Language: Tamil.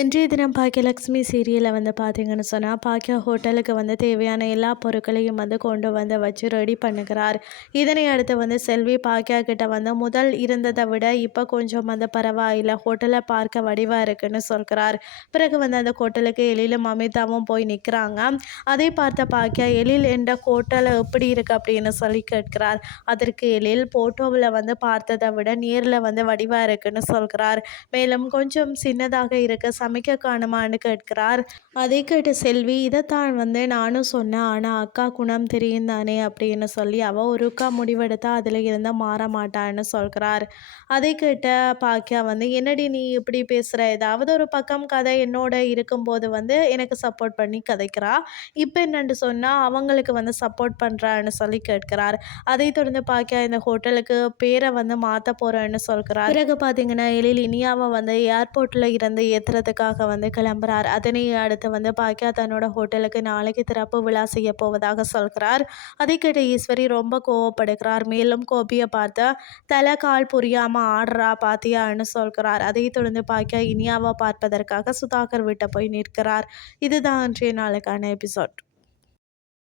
இன்றைய தினம் பாக்கியலக்ஷ்மி சீரியலில் வந்து பார்த்தீங்கன்னு சொன்னால் பாக்கிய ஹோட்டலுக்கு வந்து தேவையான எல்லா பொருட்களையும் வந்து கொண்டு வந்து வச்சு ரெடி பண்ணுகிறார். இதனை அடுத்து வந்து செல்வி பாக்கியா கிட்ட வந்து முதல் இருந்ததை விட இப்போ கொஞ்சம் வந்து பரவாயில்லை ஹோட்டலை பார்க்க வடிவாக இருக்குன்னு சொல்கிறார். பிறகு வந்து அந்த ஹோட்டலுக்கு எழிலும் அமிதாவும் போய் நிற்கிறாங்க அதை பார்த்த பாக்கியா எழில் என்ற ஹோட்டல் எப்படி இருக்குது அப்படின்னு சொல்லி கேட்கிறார். அதற்கு எழில் போட்டோவில் வந்து பார்த்ததை விட நேரில் வந்து வடிவாக இருக்குன்னு சொல்கிறார். மேலும் கொஞ்சம் சின்னதாக இருக்க சமைக்க காணுமான்னு கேட்கிறார். அதை கேட்டு செல்வி இதைத்தான் வந்து நானும் சொன்னேன். ஆனால் அக்கா குணம் தெரியும் தானே? அப்படின்னு சொல்லி அவள் ஒருக்கா முடிவெடுத்தா அதில் இருந்தால் மாற மாட்டான்னு சொல்கிறார். அதை கேட்ட பாக்கியா வந்து என்னடி நீ இப்படி பேசுகிற ஏதாவது ஒரு பக்கம் கதை என்னோட இருக்கும்போது வந்து எனக்கு சப்போர்ட் பண்ணி கதைக்கிறா? இப்போ என்னென்னு சொன்னால் அவங்களுக்கு வந்து சப்போர்ட் பண்ணுறான்னு சொல்லி கேட்கிறார். அதை தொடர்ந்து பாக்கியா இந்த ஹோட்டலுக்கு பேரை வந்து மாற்ற போகிறேன்னு சொல்கிறார். பிறகு பார்த்தீங்கன்னா எழில் இனியாவை வந்து ஏர்போர்ட்டில் இருந்து ஏற்றுறது விழாவுக்காக வந்து கிளம்புறார். அதனை அடுத்து வந்து பாக்கியா தன்னோட ஹோட்டலுக்கு நாளைக்கு திறப்பு விழா செய்ய போவதாக சொல்கிறார். அதை கேட்ட ஈஸ்வரி ரொம்ப கோவப்படுகிறார். மேலும் கோபியை பார்த்து தலை கால் புரியாமல் ஆடுறா பாத்தியான்னு சொல்கிறார். அதை தொடர்ந்து பாக்கியா இனியாவை பார்ப்பதற்காக சுதாகர் வீட்டை போய் நிற்கிறார். இதுதான் அன்றைய நாளுக்கான எபிசோட்.